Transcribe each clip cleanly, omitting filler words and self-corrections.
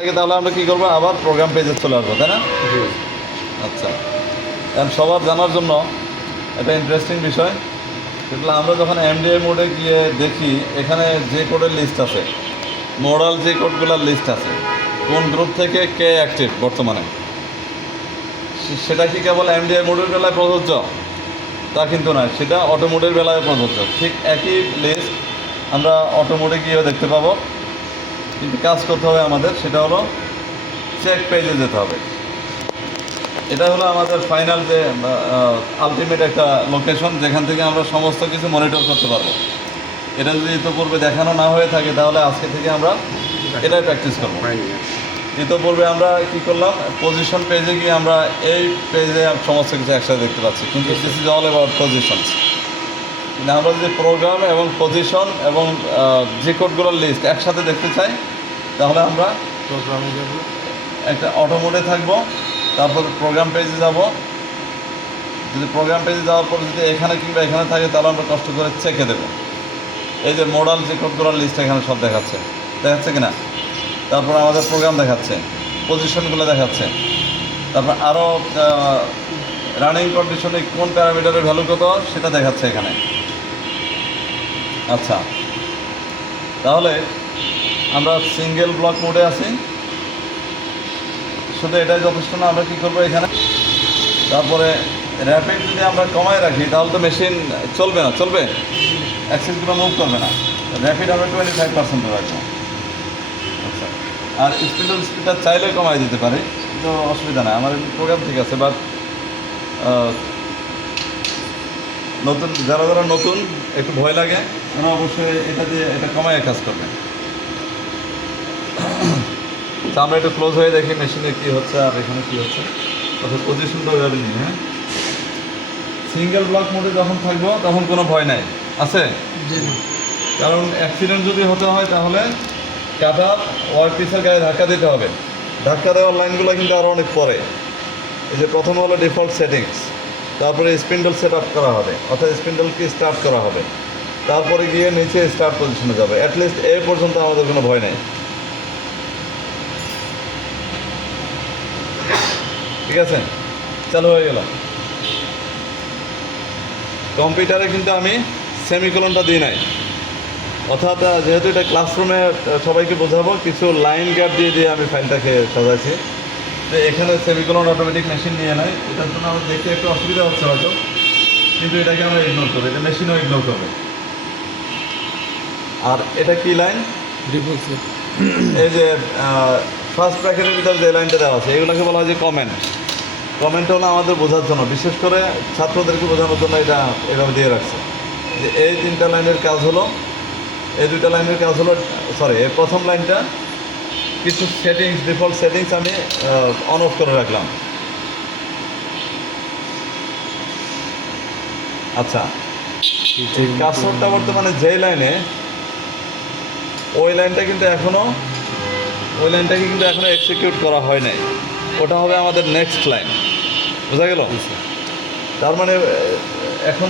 থাকে তাহলে আমরা কী করবো, আবার প্রোগ্রাম পেজে চলে আসবো, তাই না? আচ্ছা, এখন সবার জানার জন্য এটা ইন্টারেস্টিং বিষয়, সেগুলো আমরা যখন এমডিআই মোডে গিয়ে দেখি এখানে যে কোডের লিস্ট আছে, মডাল যে কোডগুলোর লিস্ট আছে, কোন গ্রুপ থেকে কে অ্যাক্টিভ বর্তমানে, সেটা কি কেবল এমডিআই মোডের বেলায় প্রযোজ্য? তা কিন্তু নয়, সেটা অটো মোডের বেলায় প্রযোজ্য। ঠিক একই লিস্ট আমরা অটো মোডে গিয়েও দেখতে পাবো, কিন্তু কাজ করতে হবে আমাদের, সেটা হলো চেক পেজে যেতে হবে। এটা হলো আমাদের ফাইনাল যে আলটিমেট একটা লোকেশন, যেখান থেকে আমরা সমস্ত কিছু মনিটর করতে পারবো। এটা যদি ইতোপূর্বে দেখানো না হয়ে থাকে তাহলে আজকে থেকে আমরা এটাই প্র্যাকটিস করবো। ইতোপূর্বে আমরা কি করলাম, পজিশন পেজে গিয়ে আমরা এই পেজে সমস্ত কিছু একসাথে দেখতে পাচ্ছি, কিন্তু this is all about positions. কিন্তু আমরা যদি প্রোগ্রাম এবং পজিশন এবং যে কোডগুলোর লিস্ট একসাথে দেখতে চাই তাহলে আমরা প্রোগ্রামে যাব, একটা অটো মোডে থাকবো, তারপর প্রোগ্রাম পেজে যাব। যদি প্রোগ্রাম পেজে যাওয়ার পর যদি এখানে কিংবা এখানে থাকে তাহলে আমরা কষ্ট করে চেকে দেবো। এই যে মডাল যে কোডগুলোর লিস্ট এখানে সব দেখাচ্ছে কিনা, তারপর আমাদের প্রোগ্রাম দেখাচ্ছে, পজিশনগুলো দেখাচ্ছে, তারপর আরও রানিং কন্ডিশনে কোন প্যারামিটারের ভ্যালু কত সেটা দেখাচ্ছে এখানে। আচ্ছা, তাহলে আমরা সিঙ্গেল ব্লক মোডে আছি, শুধু এটাই যথেষ্ট না। আমরা কী করবো এখানে, তারপরে র্যাপিড যদি আমরা কমায় রাখি তাহলে তো মেশিন চলবে না, চলবে অ্যাক্সেসগুলো মুভ করবে না। র্যাপিড আমরা 25% রাখবো। আচ্ছা, আর স্পিডটা চাইলে কমাই দিতে পারি, কিন্তু অসুবিধা নেই, আমার প্রোগ্রাম ঠিক আছে। বাট নতুন যারা নতুন একটু ভয় লাগে তারা অবশ্যই এটা দিয়ে এটা কমায় কাজ করবে। তো আমরা একটু ক্লোজ হয়ে দেখি মেশিনে কী হচ্ছে আর এখানে কী হচ্ছে। অর্থাৎ পজিশনটা ওইভাবে নিই। হ্যাঁ, সিঙ্গেল ব্লক মোডে যখন থাকবো তখন কোনো ভয় নাই, আছে? কারণ অ্যাক্সিডেন্ট যদি হতে হয় তাহলে কাটার ওয়ার্ক পিসের গায়ে ধাক্কা দিতে হবে। ধাক্কা দেওয়ার লাইনগুলো কিন্তু আরও অনেক পরে। এই যে প্রথমে হলো ডিফল্ট সেটিংস, তারপরে স্পিন্ডল সেট আপ করা হবে, অর্থাৎ স্পিন্ডলকে স্টার্ট করা হবে, তারপরে গিয়ে নিচে স্টার্ট পজিশনে যাবে। অ্যাটলিস্ট এ পর্যন্ত আমাদের কোনো ভয় নেই, ঠিক আছে? চালু হয়ে গেল। কম্পিউটারে কিন্তু আমি সেমিকোলনটা দিই নাই, অর্থাৎ যেহেতু এটা ক্লাসরুমে সবাইকে বোঝাবো, কিছু লাইন গার্ড দিয়ে দিয়ে আমি ফাইলটাকে সাজাইছি। তো এখানে সেমিকোলন অটোমেটিক মেশিন নিয়ে নেয়, এটার জন্য আমার দেখতে একটু অসুবিধা হচ্ছে হয়তো, কিন্তু এটাকে আমরা ইগনোর করবো, এটা মেশিনও ইগনোর করবে। আর এটা কি লাইন, এই যে ফার্স্ট ব্র্যাকেটের ভিতরে যে লাইনটা দেওয়া আছে এগুলোকে বলা হয় যে কমেন্ট। কমেন্ট হলো আমাদের বোঝার জন্য, বিশেষ করে ছাত্রদেরকে বোঝানোর জন্য এটা এভাবে দিয়ে রাখছে যে এই তিনটা লাইনের কাজ হলো, এই দুইটা লাইনের কাজ হলো, সরি এই প্রথম লাইনটা কিছু সেটিংস, ডিফল্ট সেটিংস আমি অন অফ করে রাখলাম। আচ্ছা, এই কার্সরটা বর্তমানে যেই লাইনে, ওই লাইনটাকে কিন্তু এখনও এক্সিকিউট করা হয় নাই, ওটা হবে আমাদের নেক্সট লাইন। বোঝা গেল? তার মানে এখন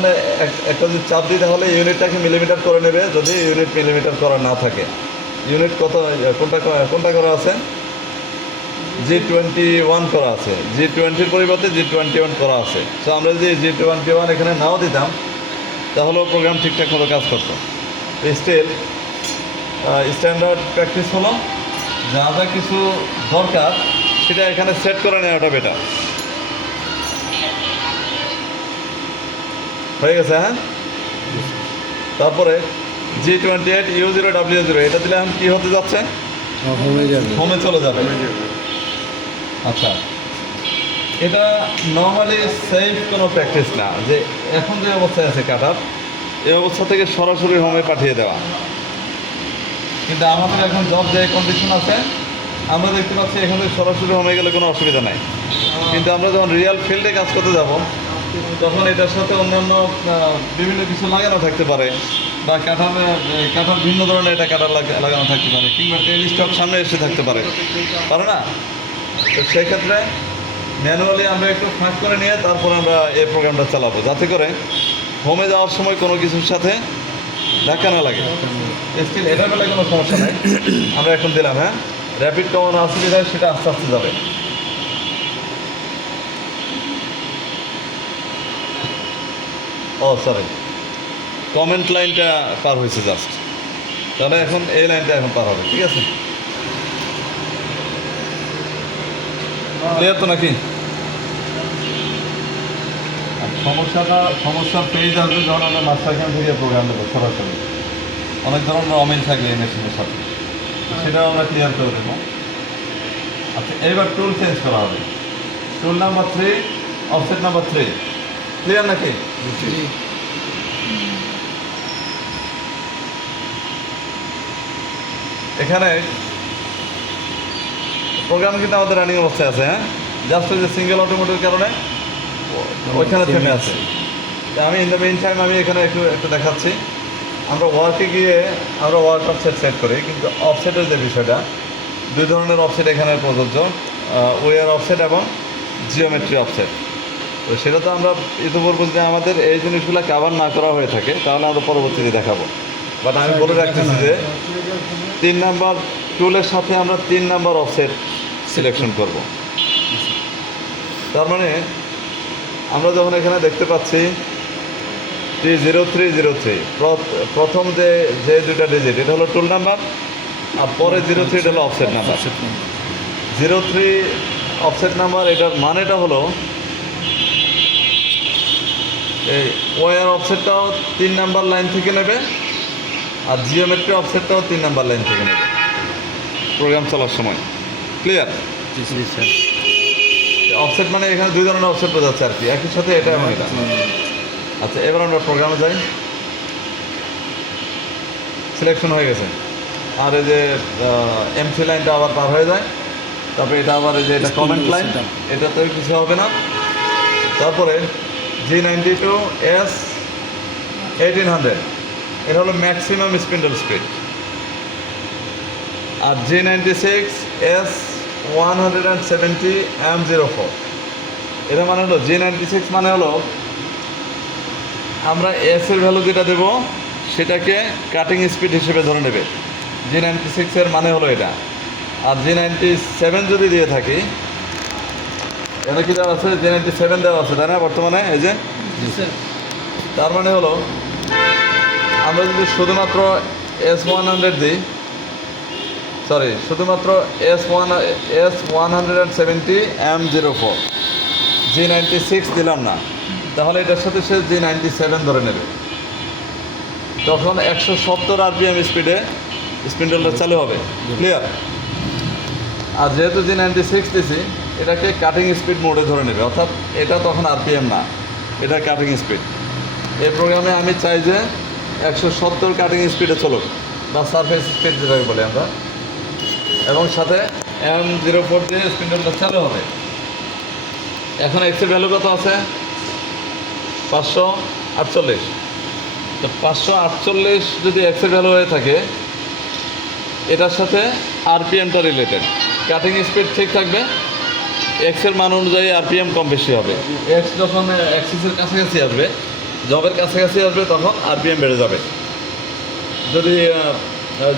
একটা যদি চাপ দিতে হলে ইউনিটটাকে মিলিমিটার করে নেবে, যদি ইউনিট মিলিমিটার করা না থাকে। ইউনিট কোনটা করা আছে, G21 করা আছে, G20 পরিবর্তে G21 করা আছে। তো আমরা যদি G21 এখানে নাও দিতাম তাহলেও প্রোগ্রাম ঠিকঠাক মতো কাজ করতো। স্টিল স্ট্যান্ডার্ড প্র্যাকটিস হলো যা যা কিছু দরকার সেটা এখানে সেট করে নেওয়াটা বেটার। হয়ে গেছে? হ্যাঁ, তারপরে G28 U0 W0 এটা দিলে এখন কী হতে যাচ্ছে, হোমে চলে যাবে। আচ্ছা, এটা নর্মালি সেফ কোনো প্র্যাকটিস না, যে এখন যে অবস্থায় আছে কাটার, এই অবস্থা থেকে সরাসরি হোমে পাঠিয়ে দেওয়া। কিন্তু আমাদের এখন জব যে কন্ডিশন আছে আমরা দেখতে পাচ্ছি এখান থেকে সরাসরি হোমে গেলে কোনো অসুবিধা নাই, কিন্তু আমরা যখন রিয়েল ফিল্ডে কাজ করতে যাব তখন এটার সাথে অন্যান্য বিভিন্ন কিছু লাগানো থাকতে পারে, বা কাঠার ভিন্ন ধরনের এটা কাটার লাগানো থাকতে পারে, কিংবা টেল স্টক সামনে এসে থাকতে পারে না? তো সেক্ষেত্রে ম্যানুয়ালি আমরা একটু ফাঁক করে নিয়ে তারপর আমরা এই প্রোগ্রামটা চালাবো, যাতে করে হোমে যাওয়ার সময় কোনো কিছুর সাথে ধাক্কা না লাগে। স্টিল এটার বেলায় কোনো সমস্যা নেই, আমরা এখন দিলাম। হ্যাঁ, র্যাপিড কমানো আছে যেটা সেটা আস্তে আস্তে যাবে। ও সরি, কমেন্ট লাইনটা পার হয়েছে জাস্ট, তাহলে এখন এই লাইনটা এখন পার হবে, ঠিক আছে? ক্লিয়ার তো নাকি? সমস্যার পেজ আসবে যখন আমরা মাস্টার ক্যাম্প থেকে প্রোগ্রাম দেবো সরাসরি, অনেক ধরনের অমিল থাকবে এই মেশিনের সাথে, সেটাও আমরা ক্লিয়ার করে দেবো। আচ্ছা, এইবার টুল চেঞ্জ করা হবে। টুল নাম্বার 3, অফসেট নাম্বার 3, ক্লিয়ার নাকি? এখানে প্রোগ্রাম কিন্তু আমাদের রানিং অবস্থায় আছে, হ্যাঁ, জাস্ট ওই যে সিঙ্গেল অটোমেটির কারণে ওইখানে থেমে আছে। তা আমি ইন দ্য মেইন টাইম আমি এখানে একটু দেখাচ্ছি। আমরা ওয়ার্কে গিয়ে আমরা ওয়ার্ক অফসেট সেট করি, কিন্তু অফসেটের যে বিষয়টা, দুই ধরনের অফসেট এখানে প্রযোজ্য, ওয়ার অফসেট এবং জিওমেট্রি অফসেট। তো সেটা তো আমরা ইতিপূর্বে যদি আমাদের এই জিনিসগুলো কাভার না করা হয়ে থাকে তাহলে আমরা পরবর্তীতে দেখাবো। বাট আমি বলে রাখতেছি যে 3 নাম্বার টুলের সাথে আমরা 3 নাম্বার অফসেট সিলেকশন করব। তার মানে আমরা যখন এখানে দেখতে পাচ্ছি T0303, প্রথম যে দুটা ডিজিট এটা হলো টুল নাম্বার, আর পরে 03 এটা হলো অফসেট নাম্বার। 03 অফসেট নাম্বার, এটার মানেটা হলো এই ওয়ার অফসেটটাও 3 নাম্বার লাইন থেকে নেবে, আর জিওমেট্রি অফসেটটাও 3 নাম্বার লাইন থেকে নেবে প্রোগ্রাম চলার সময়। ক্লিয়ার? জি স্যার। অফসেট মানে এখানে দুই ধরনের অফসেট বোঝাচ্ছে আর কি, একই সাথে এটা এবং এটা। আচ্ছা, এবার আমরা প্রোগ্রামে যাই। সিলেকশন হয়ে গেছে, আর এই যে এমসি লাইনটা আবার পার হয়ে যায়, তারপরে এটা আবার এই যে এটা কমেন্ট লাইন, এটাতেও কিছু হবে না। তারপরে G92S1800, এটা হলো ম্যাক্সিমাম স্পিন্ডল স্পিড, আর G96S170M04, এটা মানে হলো G96 মানে হলো আমরা এস এর ভ্যালু যেটা দেবো সেটাকে কাটিং স্পিড হিসেবে ধরে নেবে। G96 এর মানে হলো এটা। আর G97 যদি দিয়ে থাকি, এটা কি দেওয়া আছে? G97 দেওয়া আছে, তাই না বর্তমানে? এই যে তার মানে হলো আমরা যদি শুধুমাত্র S100 দিই, সরি শুধুমাত্র S170M04, G96 দিলাম না, তাহলে এটার সাথে সে G97 ধরে নেবে। তখন 170 RPM স্পিডে স্পিন্ডলটা চালু হবে। ক্লিয়ার? আর যেহেতু G96 দিছি, এটাকে কাটিং স্পিড মোডে ধরে নেবে, অর্থাৎ এটা তখন RPM না, এটা কাটিং স্পিড। এই প্রোগ্রামে আমি চাই যে 170 কাটিং স্পিডে চলুক, বা সারফেস স্পিড যেটাকে বলি আমরা, এবং সাথে M04 দিয়ে স্পিন্ডলটা চালু হবে। এখন এক্সের ভ্যালু কত আছে? 548। তো 548 যদি এক্সের ভ্যালু হয়ে থাকে, এটার সাথে আরপিএমটা রিলেটেড। কাটিং স্পিড ঠিক থাকবে, এক্সের মান অনুযায়ী আরপিএম কম বেশি হবে। এক্স যখন অ্যাক্সিসের কাছাকাছি আসবে, জবের কাছাকাছি আসবে, তখন আরপিএম বেড়ে যাবে।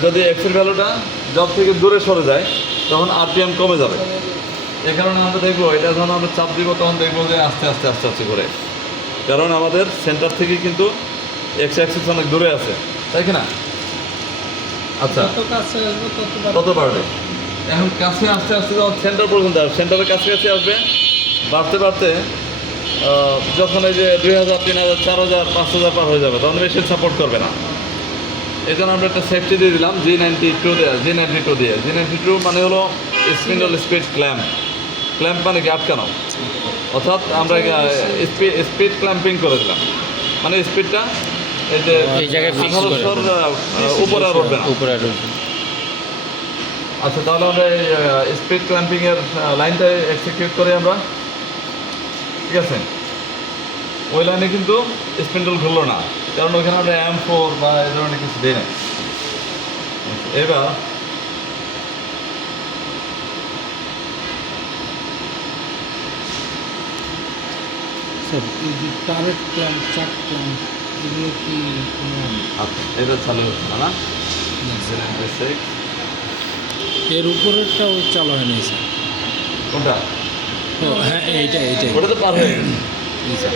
যদি এক্সের ভ্যালুটা জব থেকে দূরে সরে যায়, তখন আরপিএম কমে যাবে। এই কারণে আমরা দেখবো এটা যখন আমরা চাপ দিব, তখন দেখবো যে আস্তে আস্তে আস্তে আস্তে করে, কারণ আমাদের সেন্টার থেকে কিন্তু এক্স অ্যাক্সিস অনেক দূরে আছে, তাই কি না? আচ্ছা, তত বাড়বে। এখন কাছে আস্তে আস্তে যখন সেন্টার পর্যন্ত আসবে, সেন্টারের কাছাকাছি আসবে, বাড়তে বাড়তে যখন এই যে 2000, 3000, 4000, 5000 পার হয়ে যাবে, তখন মেশিন সাপোর্ট করবে না। এই জন্য আমরা একটা সেফটি দিয়ে দিলাম G92 দিয়ে। G92 মানে হলো স্পিন্ডল স্পিড ক্ল্যাম্প। ক্ল্যাম্প মানে কি? আটকানো। অর্থাৎ আমরা স্পিড ক্ল্যাম্পিং করে দিলাম, মানে স্পিডটা এই যে এই জায়গায় ফিক্স করে উপরে আর উঠবে না। আচ্ছা, তাহলে আমরা এই স্পিড ক্ল্যাম্পিংয়ের লাইনটা এক্সিকিউট করি আমরা, ঠিক আছে? ওই লাইনে কিন্তু স্পিন্ডল ঘুরলো না, কারণ ওইখানে আমরা M4 বা এই ধরনের কিছু দিই না। এবার টারেট ক্ল্যাম্প, চাক ক্ল্যাম্প, এগুলো কি আচ্ছা, এটা চালু হচ্ছে না? এর উপরেরটা ওই চালু হয় নাই স্যার। কোনটা? ও হ্যাঁ এইটাই ওটা তো পার হয়ে গেছে। জি স্যার।